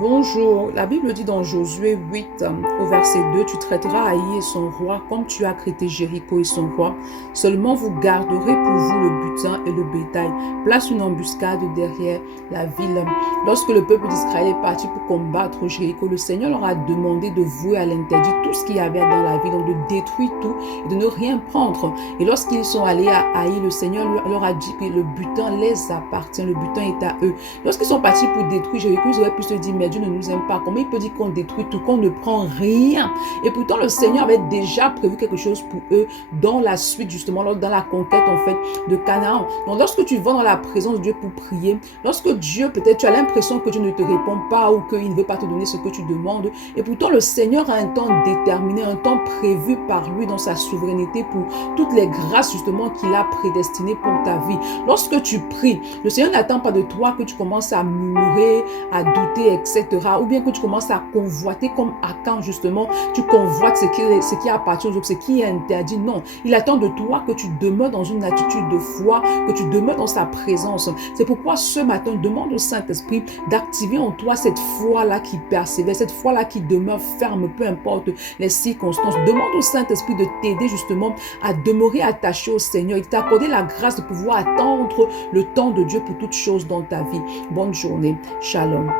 Bonjour, la Bible dit dans Josué 8, au verset 2, tu traiteras Haï et son roi comme tu as traité Jéricho et son roi. Seulement vous garderez pour vous le butin et le bétail. Place une embuscade derrière la ville. Lorsque le peuple d'Israël est parti pour combattre Jéricho, le Seigneur leur a demandé de vouer à l'interdit tout ce qu'il y avait dans la ville, donc de détruire tout et de ne rien prendre. Et lorsqu'ils sont allés à Haï, le Seigneur leur a dit que le butin les appartient, le butin est à eux. Lorsqu'ils sont partis pour détruire Jéricho, ils auraient pu se dire, mais Dieu ne nous aime pas. Comment il peut dire qu'on détruit tout, qu'on ne prend rien? Et pourtant, le Seigneur avait déjà prévu quelque chose pour eux dans la suite, justement, dans la conquête, en fait, de Canaan. Donc, lorsque tu vas dans la présence de Dieu pour prier, lorsque Dieu, peut-être, tu as l'impression que Dieu ne te répond pas ou qu'il ne veut pas te donner ce que tu demandes, et pourtant, le Seigneur a un temps déterminé, un temps prévu par lui dans sa souveraineté pour toutes les grâces, justement, qu'il a prédestinées pour ta vie. Lorsque tu pries, le Seigneur n'attend pas de toi que tu commences à murmurer, à douter, etc. Ou bien que tu commences à convoiter comme Akan, justement, tu convoites ce qui appartient aux autres, ce qui est interdit. Non, il attend de toi que tu demeures dans une attitude de foi, que tu demeures dans sa présence. C'est pourquoi ce matin, demande au Saint-Esprit d'activer en toi cette foi-là qui persévère, cette foi-là qui demeure ferme, peu importe les circonstances. Demande au Saint-Esprit de t'aider justement à demeurer attaché au Seigneur et t'accorder la grâce de pouvoir attendre le temps de Dieu pour toutes choses dans ta vie. Bonne journée. Shalom.